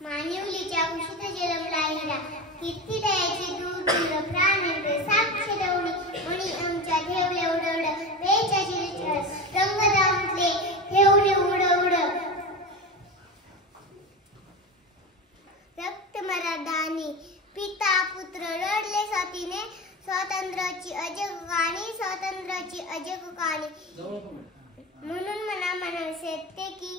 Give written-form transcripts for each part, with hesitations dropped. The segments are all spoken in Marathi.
मानिवलीच्या उषित जलमला हिरा कीर्तिदयाची दूर प्राणेंद्र साक्ष दौडी मणी आमच्या ठेवले उडवड वेचाची रंगदामतले ठेवले उडवड रक्त मरादानी पिता पुत्र रडले साथीने स्वातंत्र्याची अजग कहाणी म्हणून मना म्हणसे की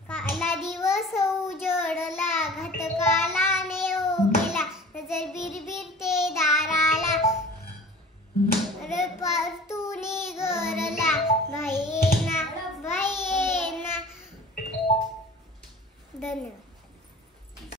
काला दिवस उजडला घातकाला नेऊ गेला नजर बिरबिरते दाराला परतूने गरला भाई येना धन्यवाद.